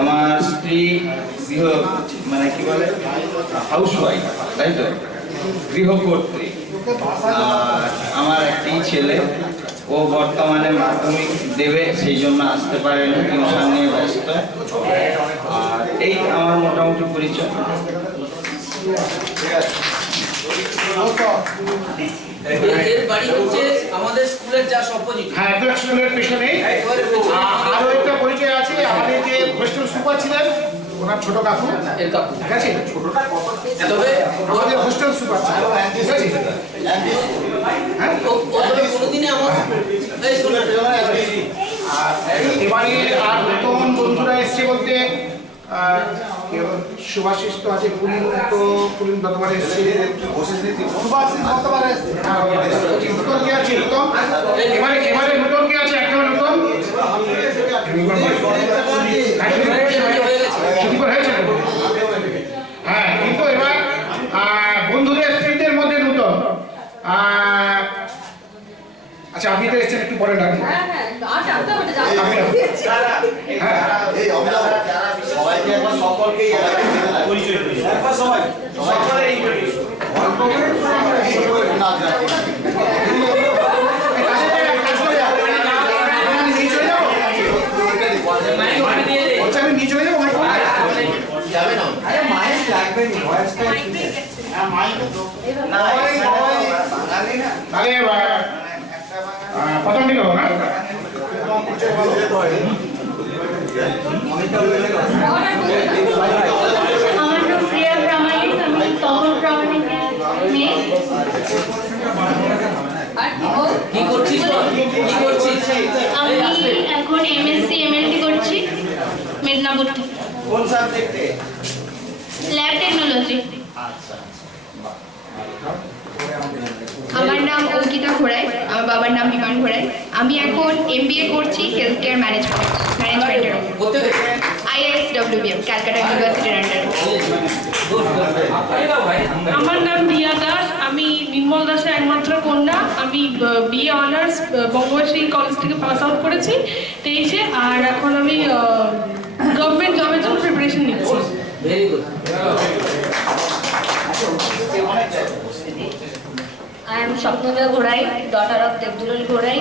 আমার স্ত্রী গৃহ মানে কি বলে হাউসওয়াইফ, তাই তো, গৃহকর্ত্রী। আর আমার একটি ছেলে, ও বর্তমানে মাধ্যমিক দেবে, সেই জন্য আসতে পারেনি, টিউশন নিয়ে ব্যস্ত। আর এই আমার মোটামুটি পরিচয়। এর বাড়ি হচ্ছে আমাদের স্কুলের যা অপোজিট। হ্যাঁ, একদম স্কুলের পেছনে। আরো একটা পরিচয় আছে, আমাদের যে হোস্টেল সুপার ছিলেন ওনার ছোট কাকু। এর কাকু, ঠিক আছে, ছোটটা কত, তবে আমাদের হোস্টেল সুপার ছিল, ঠিক আছে। হ্যাঁ, কোনোদিনই আমার এই স্কুলের এবারে আর নতুন বন্ধুরা এসছে বলতে সুভাষিস তো আছে, পুলিন তো পুলিন গতবার এসছে, সুভাষিস গতবার এসছে। নতুন কে আছে? নতুন এবারে নতুন কে আছে? একটা নতুন হ্যাঁ, কিন্তু এবার বন্ধুদের স্ত্রীদের মধ্যে নতুন। আচ্ছা, আপনি তো এসছেন, একটু পরে ডাকি। সবাইকে একবার সকলকেই পরিচয় করি, একবার সবাই প্রথম দিন হোক না। আমার নাম প্রিয়া প্রামাণিক, আমি তপন প্রামাণিকের মেয়ে। কি করছিস? কি করছিস? আমি এখন এমএসসি এমএলটি করছি মেদিনীপুর থেকে, কোন সাবজেক্টে? Lab technology. আমার নাম অঙ্কিতা ঘোড়াই, আমার বাবার নাম বিমান ঘোড়াই। আমি এখন এমবিএ করছি হেলথ কেয়ার ম্যানেজমেন্টের IISWBM, ক্যালকাটা ইউনিভার্সিটির আন্ডারে। আমার নাম রিয়া দাস, আমি নির্মল দাসের একমাত্র কন্যা। আমি বিএ অনার্স বঙ্গবাসী কলেজ থেকে পাস আউট করেছি 23-এ, আর এখন আমি গভর্নমেন্ট জবের জন্য প্রিপারেশন নিচ্ছি। Very good. I am Swapnila Ghodai, daughter of Devdulal Ghodai.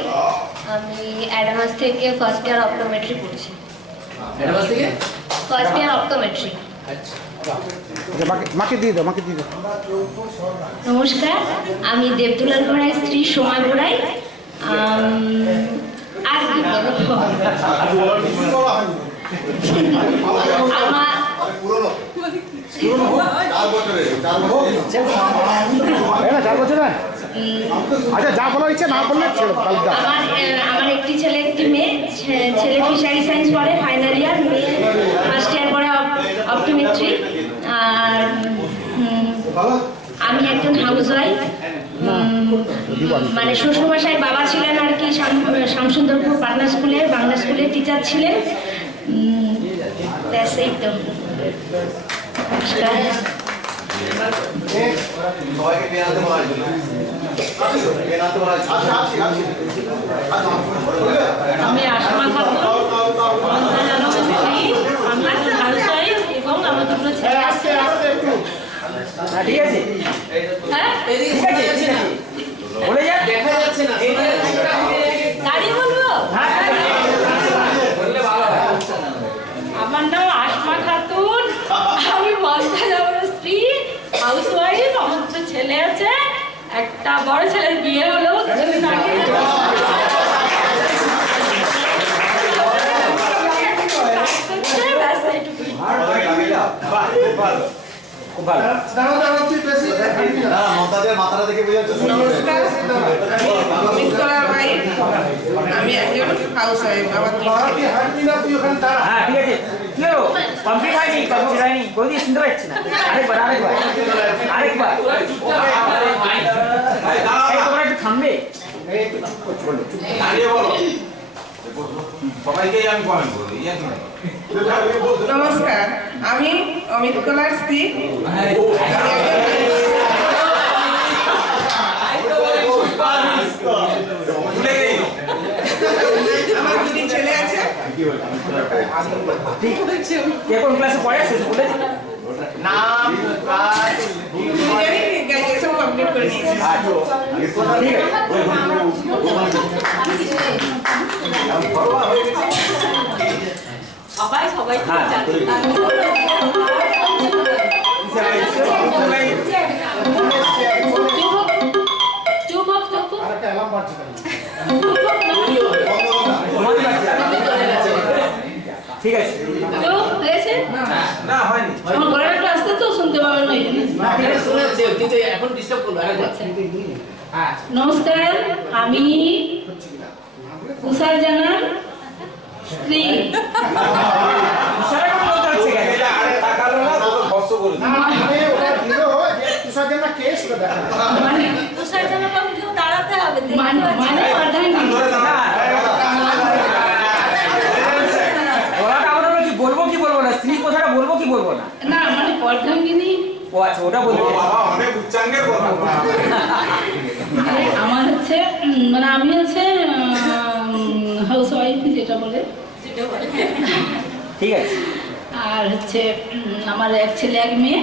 আমি অ্যাডভান্স থেকে ফার্স্ট ইয়ার অপটোমেট্রি পড়ছি। অ্যাডভান্স থেকে ফার্স্ট ইয়ার অপটোমেট্রি। আচ্ছা, মাকে দিয়ে দাও, মাকে দিয়ে দাও। নমস্কার, আমি দেবদুলাল ঘোড়াই স্ত্রী সোমা ঘোড়াই। আর কি বলবো? আমার 4 বছর। আচ্ছা, যা বলার ইচ্ছে না বললে আমার একটি ছেলে একটি মেয়ে। ছেলে ফিশারি সায়েন্স পড়ে ফাইনাল ইয়ার, মেয়ে ফার্স্ট ইয়ার পড়ে অপটোমেট্রি। আর আমি একজন হাউসওয়াইফ। মানে শ্বশুরমশাই বাবা ছিলেন আর কি শামসুন্দরপুর পাটনা স্কুলে বাংলা স্কুলের টিচার ছিলেন। ব্যাস, এই তো। নমস্কার। সবাইকে বেরাতে বলা হয়েছিল, বেরাতে বলা হয়েছিল। আমি আসমা খাতুন, এবং আমার দুটো ছেলে আছে। ঠিক আছে। হ্যাঁ, এদিকে যাচ্ছে না, বলে যা, দেখা যাচ্ছে না। গাড়ি বলবো? বললে ভালো হয়। আমার নাম আসমা খাতুন, আমি মমতা জামানের স্ত্রী, হাউসওয়াইফ। আমার দুটো ছেলে আছে, একটা বড় ছেলের বিয়ে হলো কিছুদিন আগে। ব্যাস, এইটুকুই। মমতাজের মাথাটা দেখে বোঝা যাচ্ছে। নমস্কার, আমি তোলার ভাই, আমি একজন হাউস ওয়াইফ। আমার হ্যাঁ, ঠিক আছে। কি হলো? কমপ্লিট হয়নি, কমপ্লিট হয়নি। বৌদি শুনতে পাচ্ছি না। আরেকবার তোমরা একটু থামবে? দাঁড়িয়ে বলো, সবাইকেই আমি কমেন্ট করবো। নমস্কার, আমি অমিত কলার স্ত্রী। আমার 2টি ছেলে আছে, ঠিক কে কোন ক্লাসে পড়ে শেষ বলে নাম কাজ গ্র্যাজুয়েশন কমপ্লিট করে নিয়েছি। ঠিক আছে সবাই সবাই হ্যাঁ চুপ হোক আরেকটা অ্যালার্ম বাজছে ঠিক আছে চুপ হয়েছে না হয়নি আমার গলাটা একটু আসতে তো শুনতে পাবেন না এখানে। শুনেছি কিন্তু এখন ডিস্টার্ব করলো আরেকবার। নমস্কার, আমি তুষার জানার স্ত্রী। ইশারা করে বলতে হচ্ছে কেন মানে ওটা দিল যে তুষার জানা কেস করে দেখা মানে তুষার জানা বাবু কেউ দাঁড়াতে হবে মানে অর্ধাঙ্গিনী। ওটা আমরা কি বলবো কি বলবো না স্ত্রী কথাটা বলবো কি বলবো না না মানে অর্ধাঙ্গিনী ও আচ্ছা ওটা বলবো আমার হচ্ছে মানে আমি হচ্ছে হাউস ওয়াইফ যেটা বলে, ঠিক আছে আর হচ্ছে আমার এক ছেলে এক মেয়ে।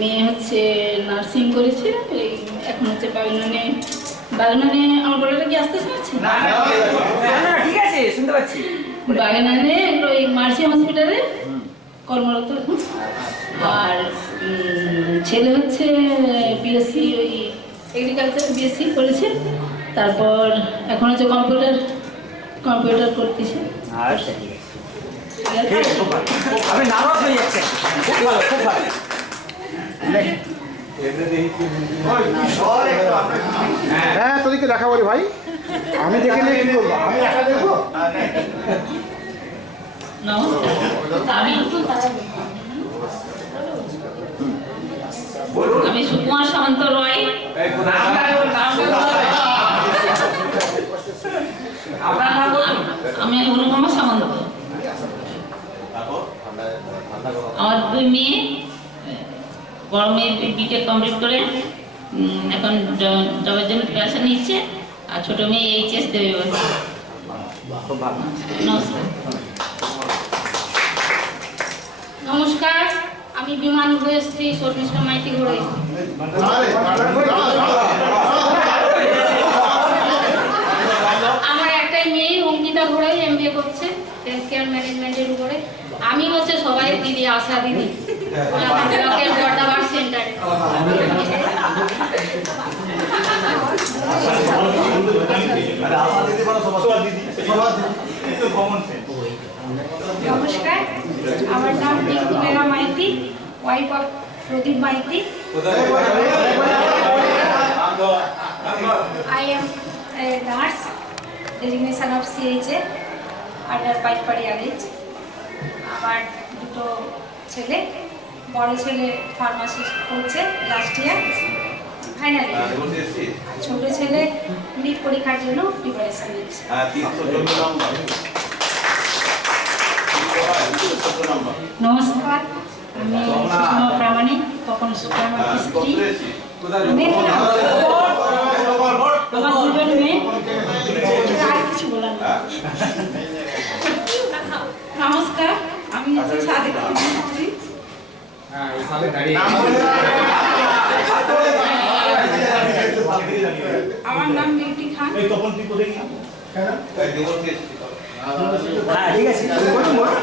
মেয়ে হচ্ছে নার্সিং করেছে, এই এখন হচ্ছে বাগনানে আমার গলাটা কি আসতে শুনছে না না ঠিক আছে শুনতে পাচ্ছি বাগনানে ওই মার্সি হসপিটালে কর্মরত এখন। আর ছেলে হচ্ছে বিএসসি ওই এগ্রিকালচার বিএসসি করেছে, তারপর এখন হচ্ছে কম্পিউটার করতেছে। আচ্ছা ঠিক আছে ঠিক আছে খুব ভালো আপনি নার্ভাস হয়ে যাচ্ছেন খুব ভালো খুব ভালো হ্যাঁ তোদেরকে দেখাবো রে ভাই, আমি দেখে নিয়ে কি করবো, আমি একা দেখবো। আমি সুকুমার সামন্ত রয়। আমি অনুপমা সামন্ত। আমার দুই মেয়ে, বড় মেয়ে বিটেক কমপ্লিট করে এখন জবের জন্য প্রিপারেশন নিচ্ছে, আর ছোট মেয়ে এইচএস দেবে বলছে। খুব ভালো নমস্কার। নমস্কার, আমি বিমান স্ত্রী শর্মিষ্ঠা মাইতি ঘোড়াই। আমার একটাই মেয়ে অঙ্কিতা ঘোড়াই এমবিএ করছে হেলথ কেয়ার ম্যানেজমেন্টের উপরে। আমি হচ্ছে সবাই দিদি, আশা দিদি, বর্দাবার সেন্টারে। নমস্কার, আমার নাম Tinku Bera Maiti, wife of Pradip Maiti. I am a nurse, designation of CHA under Paitpadi RH. আমার দুটো ছেলে, বড় ছেলে ফার্মাসি করছে লাস্ট ইয়ার ফাইনাল ইয়ার, ছোট ছেলে নিট পরীক্ষার জন্য প্রিপারেশন নিচ্ছে। নমস্কার, আমি সুষমা প্রামাণিক, তখন সুপ্রমার স্ত্রী। আমার দুজন মেয়ে, আর কিছু বলার নেই। নমস্কার, আমি হচ্ছে সাদিকা স্ত্রী। আমার নাম বিউটি খান। হ্যাঁ ঠিক আছে বলুন বলুন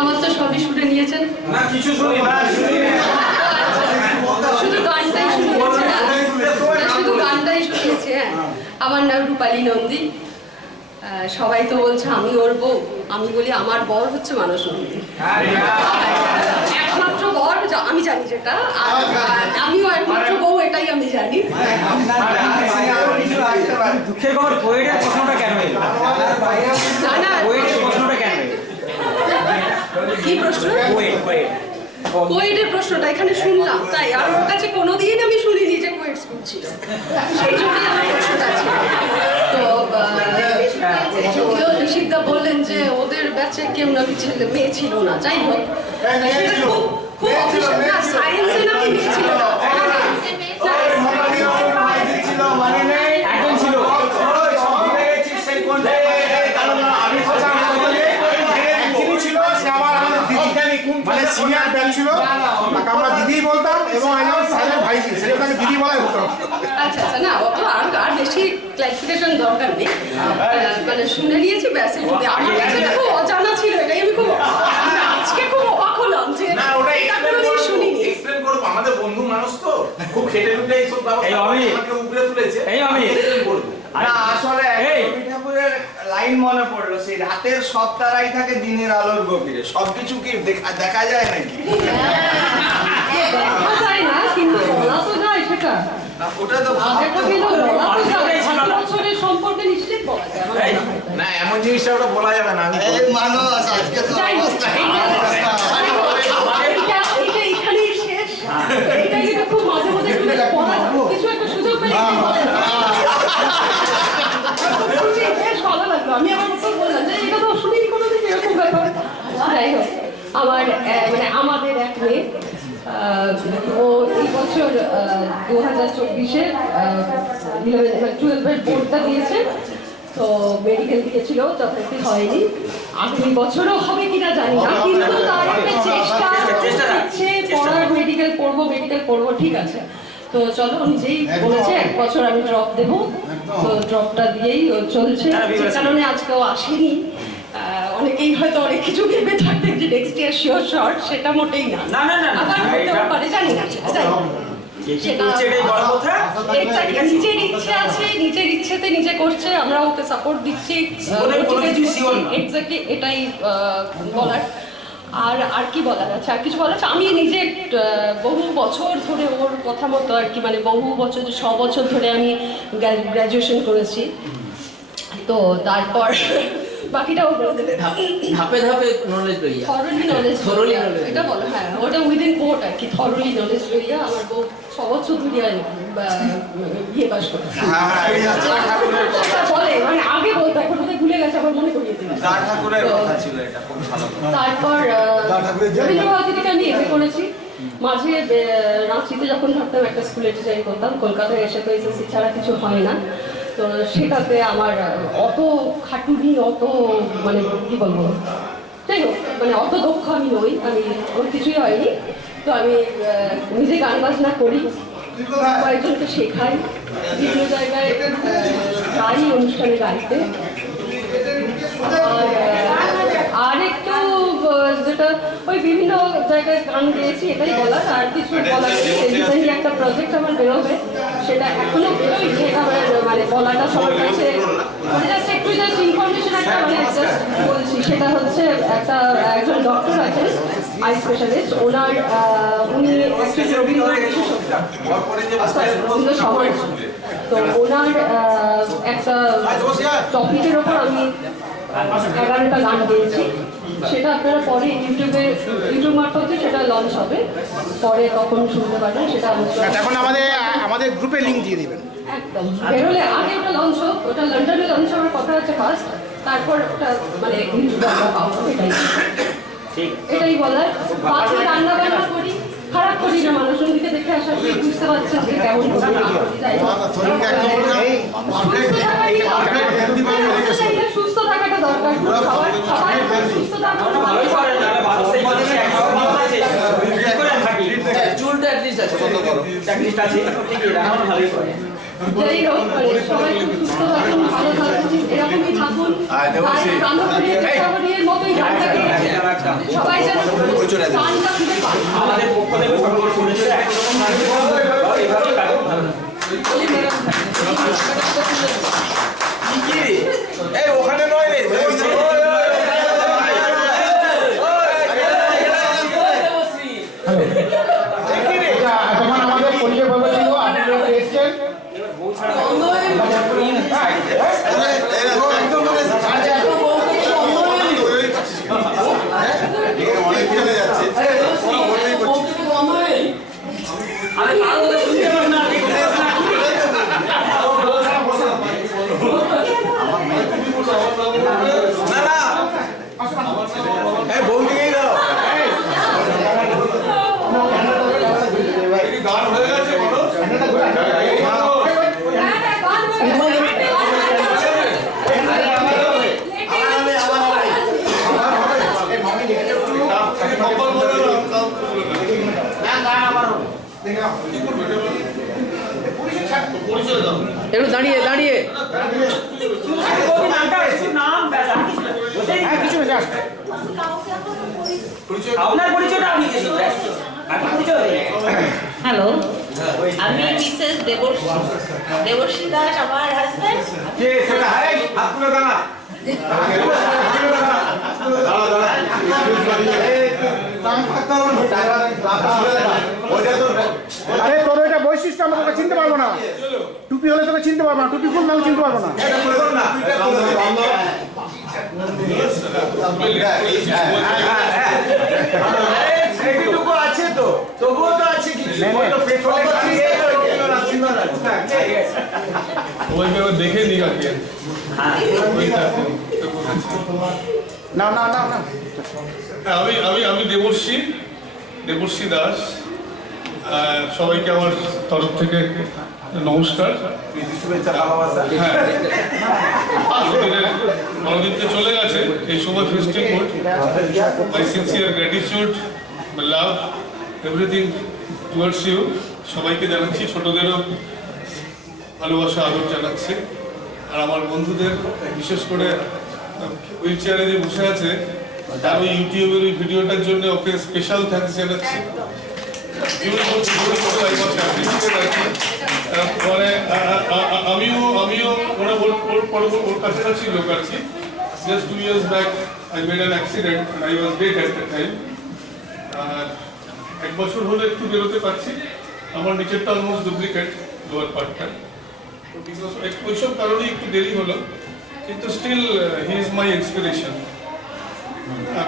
আমার তো সবই শুনে নিয়েছেন, না কিছু শুনি না শুধু গানটাই শুনিয়েছে, শুধু গানটাই শুনিয়েছে। হ্যাঁ, আমার নাম রূপালী নন্দী। সবাই তো বলছে আমি ওর বউ, আমি বলি আমার বর হচ্ছে মানস নন্দী, একমাত্র বর আমি জানি যেটা, আর আমিও একমাত্র বউ এটাই আমি জানি। দুঃখের খবর কোয়েডের প্রশ্নটা কেন এলো না না, কোয়েডের প্রশ্নটা কেন এলো কি প্রশ্ন? কোয়েড কোয়েডের প্রশ্নটা এখানে শুনলাম তাই, আর ওর কাছে কোনোদিন আমি শুনিনি যে কোয়েড স্কুল ছিল, সেই জন্যই আমার প্রশ্নটা ছিল। তো যদিও ঋষিকদা বললেন যে ওদের ব্যাচে কেউ নাকি ছেলে মেয়ে ছিল না, যাই হোক সেটা খুব খুব অফিসিয়াল না, সায়েন্সে নাকি মেয়ে ছিল না, একদম ছিল মানে সিনিয়র ব্যাচ ছিল, তাকে আমরা দিদি বলতাম এবং আমার স্যারের ভাই ছিল, সেটা তাকে দিদি বলাই হতো। আচ্ছা আচ্ছা, না অত আর বেশি ক্লারিফিকেশন দরকার নেই, মানে শুনে নিয়েছি ব্যাস। আমার কাছে এটা খুব অজানা ছিল, এটাই আমি খুব আজকে খুব অবাক হলাম যে না ওটা এটা কোনোদিন শুনিনি। এক্সপ্লেন করবো, আমাদের বন্ধু মানুষ তো খুব খেটে খুটে এইসব ব্যবস্থা আমাকে উপরে তুলেছে। না আসলে রবি ঠাকুরের লাইন মনে পড়লো, সেই রাতের সব তারাই থাকে দিনের আলোর গভীরে। সবকিছু কি দেখা যায় নাকি? দেখা যায় না কিন্তু বলা তো যায় সেটা। না ওটা তো আগেরটা গেলেও বলা তো যায়, 60 বছরের সম্পর্কে নিশ্চিত বলা যায় আমার মনে হয়। না এমন জিনিসটা ওটা বলা যাবে না। আমি মানুষ আজকে তো যাই হোক, এটা এখানেই শেষ। এটা কিন্তু খুব মাঝে মাঝে একটু বলার কিছু একটা সুযোগ পেলে একটু বলেন। বেশ ভালো লাগলো, আমি আমার মতো বললাম যে এটা তো শুনিনি কোনোদিন এরকম ব্যাপার। যাই হোক, আমার মানে আমাদের এক মেয়ে, ও এই বছর 2024-এ 12-এর বোর্ডটা দিয়েছে, তো মেডিকেল দিয়েছিল, যথারীতি হয়নি। আগামী বছরও হবে কিনা জানি না, কিন্তু তার একটা চেষ্টা হচ্ছে পড়ার, মেডিকেল পড়বো, ঠিক আছে। তো চলো, নিজেই বলেছে 1 বছর আমি ড্রপ দেবো, তো ড্রপটা দিয়েই ও চলছে। যে কারণে আজকেও আসেনি। অনেকেই হয়তো অনেক কিছু ভেবে থাকতেন যে নেক্সট ইয়ার শিওর শর্ট, সেটা মোটেই না। আবার হতেও পারে, জানি না, জানি না। নিজের ইচ্ছে আছে, নিজের ইচ্ছেতে নিজে করছে, আমরা ওকে সাপোর্ট দিচ্ছি। এক্স্যাক্টলি এটাই বলার। আর কি বলার আছে, আর কিছু বলার আছে? আমি নিজে বহু বছর ধরে ওর কথা মতো আর কি, মানে বহু বছর, 6 বছর ধরে আমি গ্র্যাজুয়েশন করেছি। তো তারপর বাকিটাও বলে দেবে। ধাপে ধাপে নলেজ লইয়া, থরলি নলেজ এটা বলো। হ্যাঁ, ওটা উইদিন কোর্ট আর কি, থরলি নলেজ লইয়া। আমার বউ 6 বছর ধরে বিয়ে পাস করেছে। বলে মানে আগে বলতো, এখন বোধহয় ভুলে গেছে, আবার মনে করিয়ে দেবে। তারপর রবীন্দ্রভারতী থেকে আমি এমএ করেছি। মাঝে রাঁচিতে যখন ভাবতাম একটা স্কুলে টিচারিং করতাম, কলকাতায় এসে তো এসএসসি ছাড়া কিছু হয় না। তো সেটাতে আমার অত খাটুনি, অত মানে কি বলবো, যাই হোক, মানে অত দক্ষ আমি নই, আমার কিছুই হয়নি। তো আমি নিজে গান বাজনা করি, কয়েকজনকে শেখাই, বিভিন্ন জায়গায় গাই, অনুষ্ঠানে গাইতে। আর একটু যেটা ওই বিভিন্ন জায়গায় গান গেয়েছি, এটাই বলার। আর কিছু বলার নেই। একটা প্রজেক্ট আমার বেরোবে, সেটা এখনো বেরোয়, আমার মানে বলাটা সবার কাছে একটু জাস্ট ইনফরমেশন একটা, মানে বলছি। সেটা হচ্ছে একজন ডক্টর আছেন, আই স্পেশালিস্ট, উনি রবীন্দ্র সমাজ। তো ওনার একটা টপিকের ওপর আমি 11টা গান গেয়েছি। সেটা আপনারা পরে ইউটিউব মারফতে সেটা লঞ্চ হবে, পরে তখন শুনতে পারবেন। সেটা এখন আমাদের গ্রুপে লিংক দিয়ে দিবেন। একদম বেরোলে আগে ওটা লঞ্চ হোক, ওটা লন্ডনে লঞ্চ হওয়ার কথা আছে ফার্স্ট, তারপর ওটা মানে ইউটিউবে আমরা পাবো। এটাই বলার। বাকি রান্না বান্না করি, খারাপ করি না, মানুষ দিকে দেখে আসা বুঝতে পারছেন যে কেমন সুস্থ থাকাটা দরকার। সবাই সুস্থ থাকা চুলটা অ্যাটলিস্ট আছে, যাই হোক, সবাই খুব সুস্থ থাকুন, ভালো থাকুন, এরকমই থাকুন। রান্নাঘরের মতোই গানটাকে সবাই যেন গানটা খুঁজে পান। আমাদের পক্ষ থেকে সকল শুনেছে ওখানে নয় রে, তখন আমাদের পরিচয় পর্ব ছিল, আপনারা এসেছেন। একটু দাঁড়িয়ে দাঁড়িয়ে নাম ব্যাস, আর কিছু না। হ্যাঁ কিছু না যাস আপনার পরিচয়টা আপনি দিয়ে দিন, ব্যাস। বাকি পরিচয় হ্যালো, আমি মিসেস দেবর্ষী দাস, আমার হাজব্যান্ড। কে সেটা এই হাত তুলে দাঁড়া আরে তোর এটা বৈশিষ্ট্য আমরা তোকে চিনতে পারবো না টুপি হলে তোকে চিনতে পারবো না টুপি ফুল নাও চিনতে পারবো না এইটুকু আছে তো তবুও তো আছে কিছু সবাইকে আবার দেখে নি কাকে না না না না আমি আমি আমি দেবর্ষী দাস। সবাইকে আমার তরফ থেকে নমস্কার। হ্যাঁ, বড়দিন তো চলে গেছে, এই সময় festive mood. My sincere gratitude, my love, everything towards you. সবাইকে জানাচ্ছি, ছোটদেরও ভালোবাসা আদর জানাচ্ছি। আর আমার বন্ধুদের, বিশেষ করে হুইল চেয়ারে যে বসে আছে, তার ওই ইউটিউবের ওই ভিডিওটার জন্য ওকে স্পেশাল থ্যাঙ্কস জানাচ্ছি। মানে আমিও মানে ওর কাছাকাছি লোক আছি। Just 2 years back, I made an accident and I was dead at that time. আর 1 বছর হলে একটু বেরোতে পারছি। আমার নিচেরটা অলমোস্ট ডুপ্লিকেট, লোয়ার পার্টটা। তো বিকজ ওইসব কারণে একটু দেরি হলো, কিন্তু still he is my inspiration.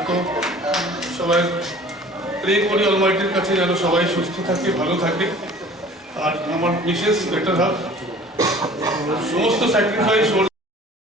তো সবাই প্রে করি অলমাইটির কাছে যেন সবাই সুস্থ থাকে, ভালো থাকে। আর আমার বিশেষ বেটার হাফ সমস্ত স্যাক্রিফাইস